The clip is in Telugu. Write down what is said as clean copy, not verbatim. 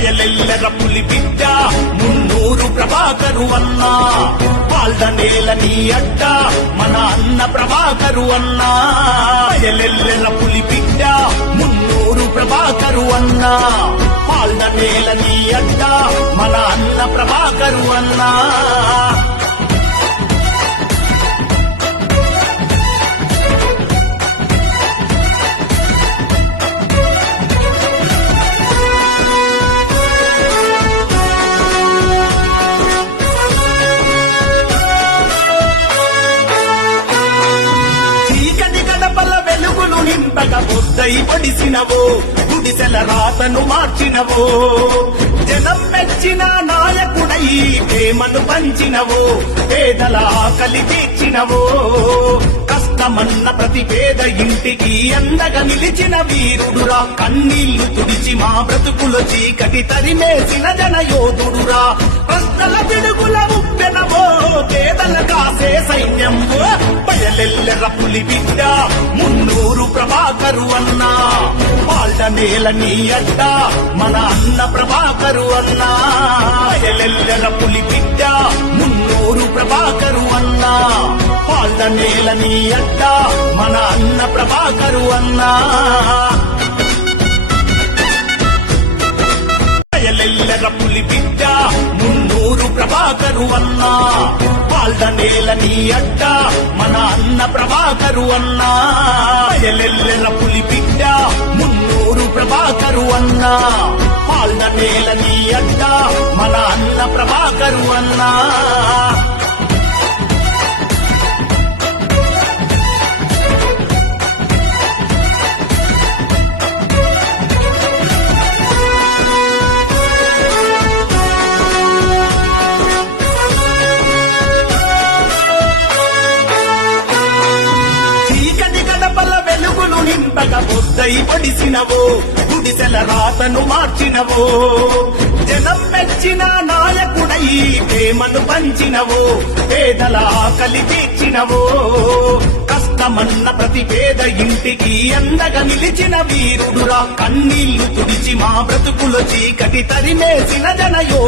ఎల్లెల్లర పులి బిడ్డ మున్నూరు ప్రభాకరు అన్నా పాల్దనేల నీ అడ్డ మన అన్న ప్రభాకరు అన్నా ఎల్లెల్లర పులి బిడ్డ మున్నూరు ప్రభాకరు అన్నా పాల్దనేల నీ అడ్డ మన అన్న ప్రభాకరు అన్నా నింపక బుద్ధై పడిసినవో గుడిసెల రాతను మార్చినవో జనం మెచ్చిన నాయకుడై ప్రేమను పంచినవో పేదల ఆకలి తీర్చినవో కష్టమన్న ప్రతి పేద ఇంటికి అందగా నిలిచిన వీరుడురా కన్నీళ్లు తుడిచి మా బ్రతుకుల చీకటి తరిమేసిన జనయోధుడురా ప్రశ్నల పిడుగుల ఉప్పెనవో పేదల కాసే సైన్యంవో బయలెల్లెర పులి బిడ్డ మున్నూరు ప్రభాకరు అన్నా పాల్డనేల నీ అడ్డ మన అన్న ప్రభాకరు అన్నా బయలెల్లెర పులి బిడ్డ మున్నూరు ప్రభాకరు అన్నా పాల్డనేల నీ అడ్డ మన అన్న ప్రభాకరు అన్నా బయలెల్లెర పులి బిడ్డ మున్నూరు ప్రభాకరు అన్నా పాల్డనేల నీ అడ్డ మన అన్న ప్రభాకరు అన్నా బయలెల్లెర పులి బిడ్డ మున్నూరు ప్రభాకరు అన్నా పాల్డనేల నీ అడ్డ మన అన్న ప్రభాకరు అన్నా నింపక బుద్ధై పడిసినవో గుడిసెల రాతను మార్చినవో జనం మెచ్చిన నాయకుడై ప్రేమను పంచినవో పేదల ఆకలి తీర్చినవో కష్టమన్న ప్రతి పేద ఇంటికి అందగా నిలిచిన వీరుడురా కన్నీళ్లు తుడిచి మా బ్రతుకుల చీకటి తరిమేసిన జనయో